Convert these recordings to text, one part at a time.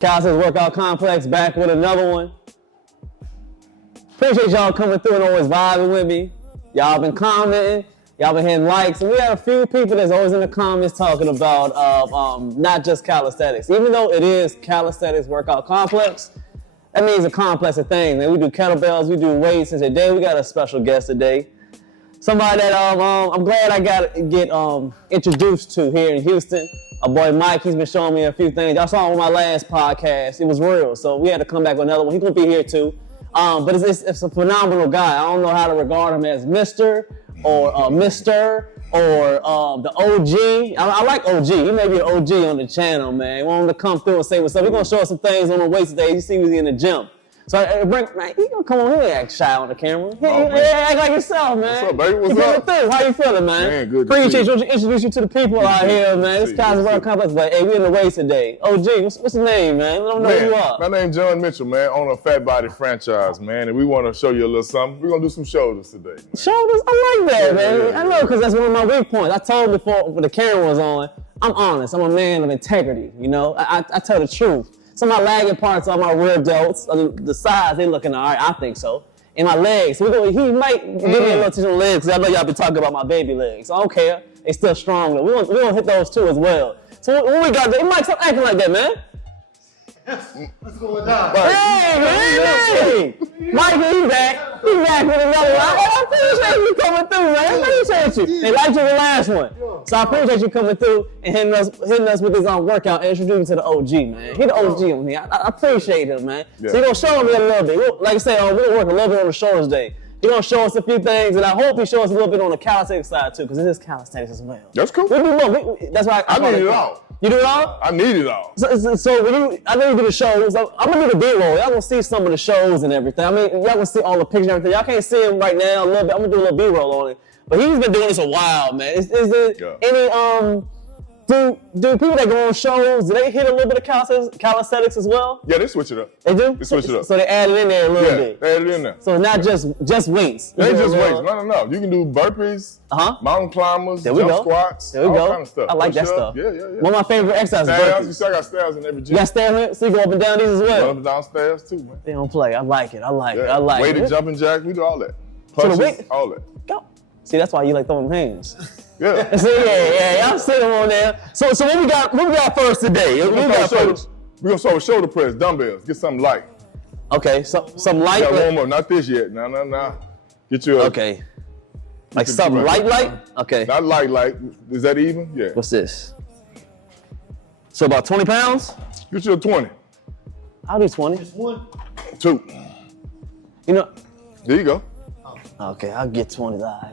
Calisthenics Workout Complex back with another one. Appreciate y'all coming through and always vibing with me. Y'all been commenting, y'all been hitting likes, and we had a few people that's always in the comments talking about not just calisthenics. Even though it is Calisthenics Workout Complex, that means a complex of things. Man, we do kettlebells, we do weights, and today we got a special guest today. Somebody that I'm glad I got to get introduced to here in Houston. Our boy Mike, he's been showing me a few things. Y'all saw him on my last podcast. It was real, so we had to come back with another one. He's gonna be here too. But it's a phenomenal guy. I don't know how to regard him as Mr. or Mr. or the OG. I like OG. He may be an OG on the channel, man. We want him to come through and say what's up. We're gonna show us some things on the weights today. You see me in the gym. So man, he gonna come on here and act shy on the camera. Act like yourself, man. What's up, baby? What's up? Through. How you feeling, man? Man, good. Appreciate you. Introduce you to the people out here, man. This Calisthenics Workout Complex, but hey, we in the weights today. OG, what's the name, man? Let them know who you are. My name's John Mitchell, man. Owner of Fat Body Franchise, man, and we want to show you a little something. We're gonna do some shoulders today. Man. Shoulders? I like that, man. Yeah. I know, because that's one of my weak points. I told before when the camera was on, I'm honest. I'm a man of integrity. You know, I tell the truth. Some of my lagging parts are my rear delts. The sides, they looking all right, I think so. And my legs. He might give me a little touch on the legs, because I know y'all been talking about my baby legs. I don't care. They still strong. We're gonna hit those too as well. So what we got there? Mike, stop acting like that, man. What's going on? Hey! Mike, he back. He back with another one. I appreciate you coming through, man. I appreciate you. They liked you the last one. So I appreciate you coming through and hitting us with this workout and introducing to the OG, man. He the OG on here. I appreciate him, man. Yeah. So you're going to show me a little bit. Like I said, we're going to work a little bit on the shoulders day. He's going to show us a few things, and I hope he shows us a little bit on the calisthenics side, too, because it is calisthenics as well. That's cool. We do both. That's why I need it all. You do it all? I need it all. So I know you do the shows. I'm going to do the B-roll. Y'all going to see some of the shows and everything. I mean, y'all going to see all the pictures and everything. Y'all can't see him right now a little bit. I'm going to do a little B-roll on it. But he's been doing this a while, man. Is there any, do people that go on shows, do they hit a little bit of calisthenics as well? Yeah, they switch it up. They do? They switch it up. So they add it in there a little bit. Yeah, they add it in there. So it's not just weights. It ain't just weights. No. You can do burpees, mountain climbers, jump squats, all kind of stuff. I like that stuff. Yeah. One of my favorite exercises. Stairs. You see, I got stairs in every gym. You got stairs, so you go up and down these as well? Up and down stairs too, man. They don't play. I like it. I like it. Weighted jumping jacks, we do all that. Punches, all that. Go. See, that's why you like throwing hands. Yeah. So y'all sit them on there. So what we got first today? We're gonna start with shoulder press, dumbbells. Get something light. Okay, some light. Got warm up. Not this yet. No. Get you a. Okay. Like something light? Okay. Not light. Is that even? Yeah. What's this? So about 20 pounds? Get you a 20. I'll do 20. Just one. 2. You know. There you go. Okay, I'll get 20. I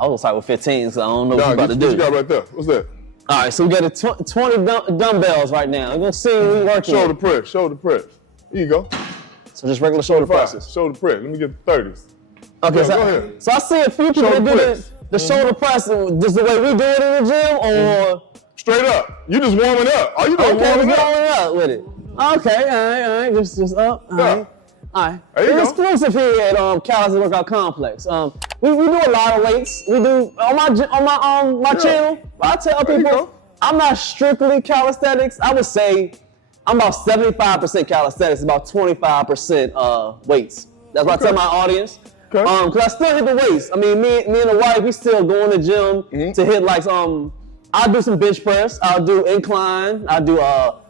was gonna start with 15, so I don't know what you're about to do. What you got right there? What's that? All right, so we got a 20 dumbbells right now. We're gonna see what we working. Shoulder press. Here you go. So just regular shoulder presses. Shoulder press. Let me get the 30s. Okay, go ahead. So I see a few people that do the shoulder press just the way we do it in the gym, or straight up. You just warming up. All you doing warming up with it. Okay, all right, just up. All right. All right. We're exclusive here at Calisthenics Workout Complex. We do a lot of weights. We do on my channel. I tell people I'm not strictly calisthenics. I would say I'm about 75% calisthenics, about 25% weights. That's what I tell my audience. Okay. Cause I still hit the weights. I mean, me and the wife, we still go in the gym to hit like I'll do some bench press. I'll do incline. I'll do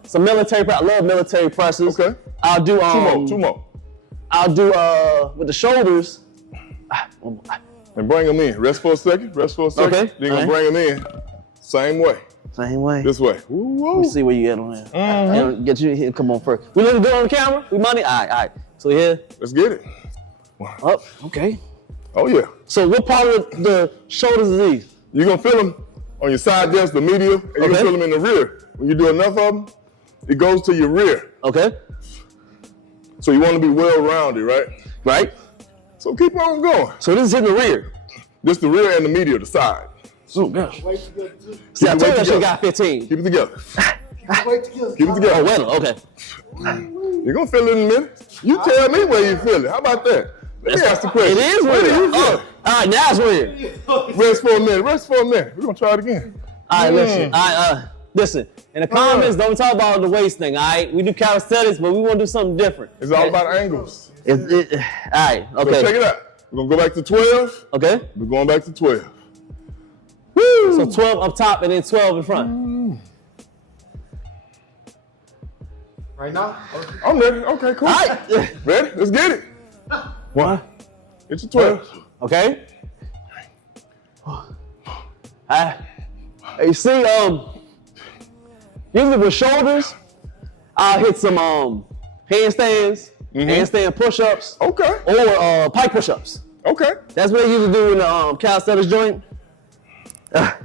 some military press. I love military presses. Okay. I'll do two more. I'll do with the shoulders. And bring them in. Rest for a second. Okay. Then you're gonna bring them in. Same way. This way. Let me see where you at on there. Get you here. Come on first. We looking good on the camera? We money? All right. So here. Let's get it. Up. Okay. Oh yeah. So what part of the shoulders is these? You're gonna feel them on your side delts, the medial, and you're gonna feel them in the rear. When you do enough of them, it goes to your rear. Okay. So you want to be well-rounded, right? Right. So keep on going. So this is in the rear. This the rear and the medial, the side. Oh gosh. See, I told you that shit got 15. Keep it together. Keep it together. Oh, well, okay. You're gonna feel it in a minute. You tell me where you feel it. How about that? Let me ask the question. It is weird. All right, now it's weird. Rest for a minute. We're gonna try it again. All right, listen. listen, in the comments, don't talk about the waist thing, all right? We do calisthenics, but we want to do something different. It's all about angles. All right, okay. So check it out. We're going to go back to 12. Okay. We're going back to 12. Woo! So 12 up top and then 12 in front. Right now? I'm ready. Okay, cool. All right. Ready? Let's get it. One. Get your 12. Okay. You see, usually with shoulders, I'll hit some handstands, handstand push-ups, or pike push-ups. Okay. That's what they usually do in the calisthenics joint. But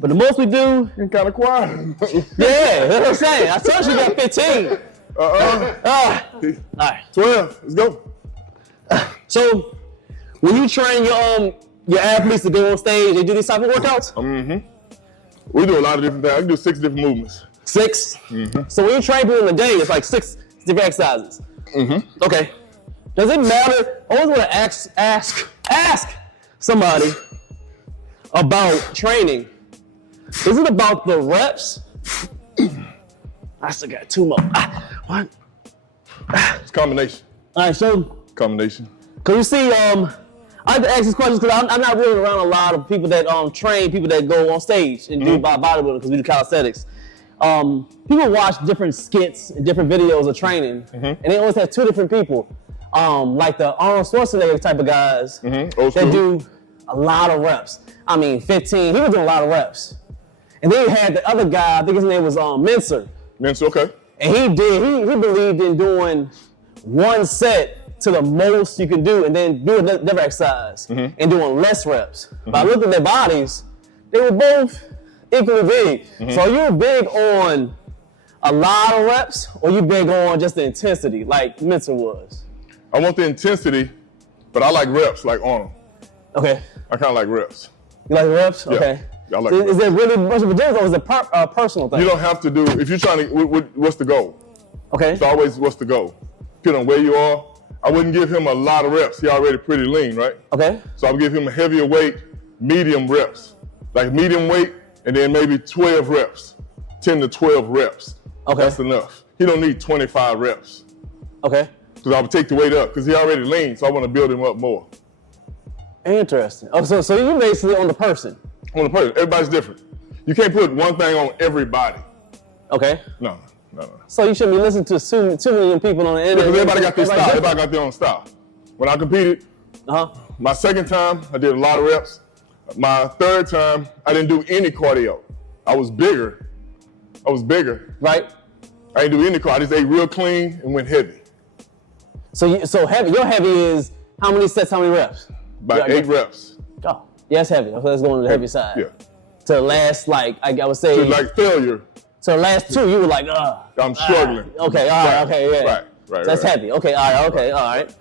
the most we do, You're kind of quiet. yeah, that's what I'm saying. I told you got 15. All right, 12. Let's go. So when you train your athletes to go on stage, they do these type of workouts? We do a lot of different things. I can do 6 different movements. 6? So when you train people in the day, it's like 6 different exercises. Okay. Does it matter? I always want to ask somebody about training. Is it about the reps? I still got 2 more. One. It's combination. All right, so Combination. cause you see, I like to ask these questions because I'm not really around a lot of people that train people that go on stage and do bodybuilding because we do calisthenics. People watch different skits and different videos of training, and they always have 2 different people, like the Arnold Schwarzenegger type of guys that do a lot of reps. I mean, 15. He was doing a lot of reps, and then you had the other guy. I think his name was Mincer. Mincer, okay. And he believed in doing 1 set to the most you can do and then do another exercise and doing less reps. But I looked at their bodies, they were both equally big. So you big on a lot of reps or you big on just the intensity like Mincer was? I want the intensity, but I like reps like Arnold. Okay. I kind of like reps. You like reps? Yeah. Okay. I like Is reps. there really much of a difference or is it a personal thing? You don't have to do, if you're trying to, what's the goal? Okay. It's always what's the goal. Depending on where you are. I wouldn't give him a lot of reps. He already pretty lean, right? Okay. So I would give him a heavier weight, medium reps. Like medium weight, and then maybe 12 reps. 10 to 12 reps. Okay. That's enough. He don't need 25 reps. Okay. Because I would take the weight up, because he already lean, so I want to build him up more. Interesting. Oh, so you basically on the person. On the person, everybody's different. You can't put one thing on everybody. Okay. No. So you shouldn't be listening to too many people on the internet. Because everybody got their style. Everybody got their own style. When I competed, my second time, I did a lot of reps. My third time, I didn't do any cardio. I was bigger. Right. I didn't do any cardio. I just ate real clean and went heavy. So heavy. Your heavy is how many sets, how many reps? About 8 reps. Oh, yeah, it's heavy. Okay, let's go on the heavy side. Yeah. To the last, like, I would say. To like failure. So the last 2, you were like, I'm struggling. Okay, all right, okay, yeah. Right. So that's heavy. Okay, all right, okay, all right.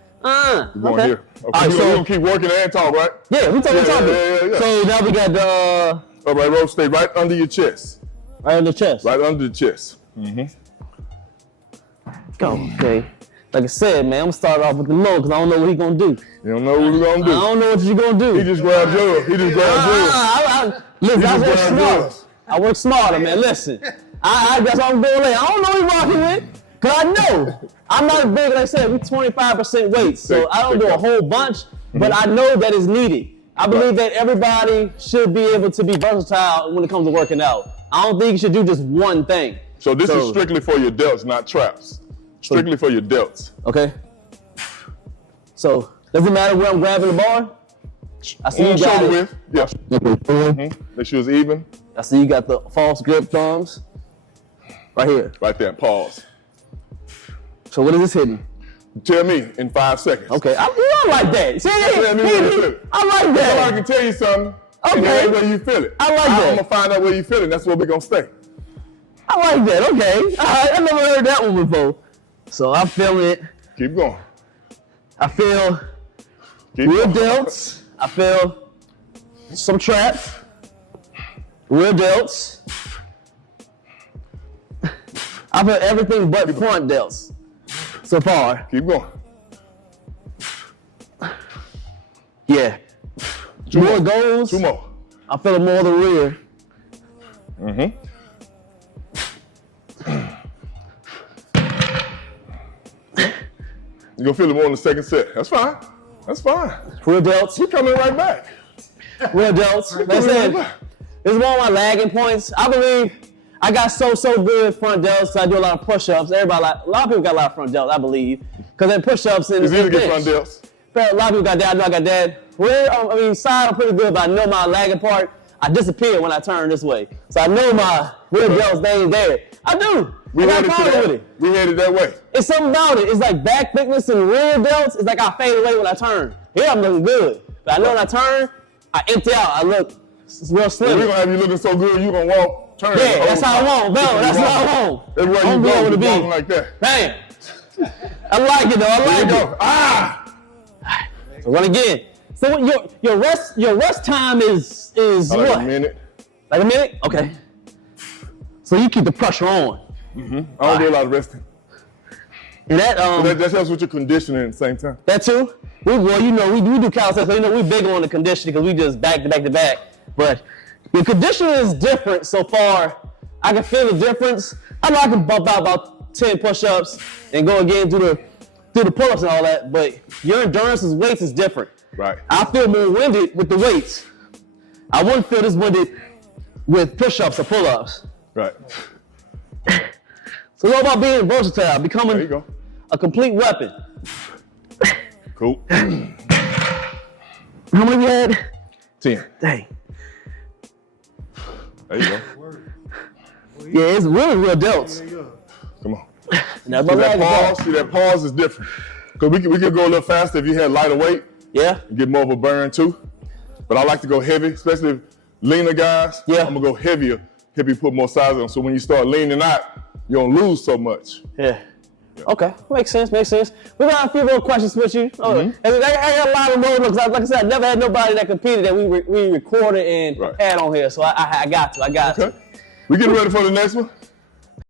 We're going here. Okay, all right, we're going to keep working and talk, right? Yeah, we talking. Yeah. So now we got the. All right, roll, stay right under your chest. Right under the chest. Right under the chest. Go. Okay. Like I said, man, I'm gonna start off with the low because I don't know what he's gonna do. You don't know what he's gonna do. I don't know what you're gonna do. He just grabbed yours. Listen, I work smarter, man. Listen, that's what I'm doing later. I don't know what he's rocking with, cause I know I'm not as big. Like I said, we 25% weight, so I don't do a whole bunch, but I know that it's needed. I believe that everybody should be able to be versatile when it comes to working out. I don't think you should do just one thing. So this is strictly for your delts, not traps. Strictly for your delts. Okay. So, does it matter where I'm grabbing the bar? I see you got it. Yeah. Make sure it's even. I see you got the false grip thumbs. Right here. Right there, pause. So what is this hitting? Tell me in 5 seconds. Okay, I like that. See, I like that. So I can tell you something. Okay. And that ain't where you feel it. I like that. I'm gonna find out where you feel it. That's where we're gonna stay. I like that. Okay. All right. I never heard that one before. So I'm feeling it. Keep going. I feel real delts. I feel some traps. Real delts. I feel everything but front delts so far. Keep going. Yeah. 2 more goals. 2 more. I feel more of the rear. You're gonna feel it more in the second set. That's fine. That's fine. Real delts. You're coming right back. Real delts. Like I said, this is one of my lagging points. I believe I got so good front delts. I do a lot of push-ups. A lot of people got a lot of front delts, I believe, because they're push-ups and it's easy to get front delts. A lot of people got that. I know I got that. Rear, side I'm pretty good, but I know my lagging part. I disappear when I turn this way, so I know my rear delts. They ain't there. I do. We headed that way. It's something about it. It's like back thickness and rear delts. It's like I fade away when I turn. Here I'm looking good, but I know when I turn, I empty out. I look real slim. We're gonna have you looking so good, you're gonna walk, turn. Yeah, that's how I want, bro. That's how I want. That's where you go, walking like that. Bam. I like it though. I like it. Ah. So run again. So your rest time is like what? a minute. Like a minute? Okay. So you keep the pressure on. Mm-hmm. I don't do a lot of resting. And that helps with your conditioning at the same time. That too. We do calisthenics. So we big on the conditioning because we just back to back. But the conditioning is different so far. I can feel the difference. I know I can bump out about 10 push-ups and go again do the pull-ups and all that. But your endurance with weights is different. Right. I feel more winded with the weights. I wouldn't feel this winded with push-ups or pull-ups. Right. So it's all about being versatile, becoming a complete weapon. Cool. How many we had? 10. Dang. There you go. Yeah, it's really real delts. Come on. See that pause is different. Because we could go a little faster if you had lighter weight. Yeah. And get more of a burn too. But I like to go heavy, especially if leaner guys. Yeah. I'm gonna go heavier, help you put more size on. So when you start leaning out, you don't lose so much. Yeah. Okay, makes sense. We got a few more questions with you. And I got a lot of more because, like I said, I never had nobody that competed that we recorded and had on here. So I got to. We getting ready for the next one?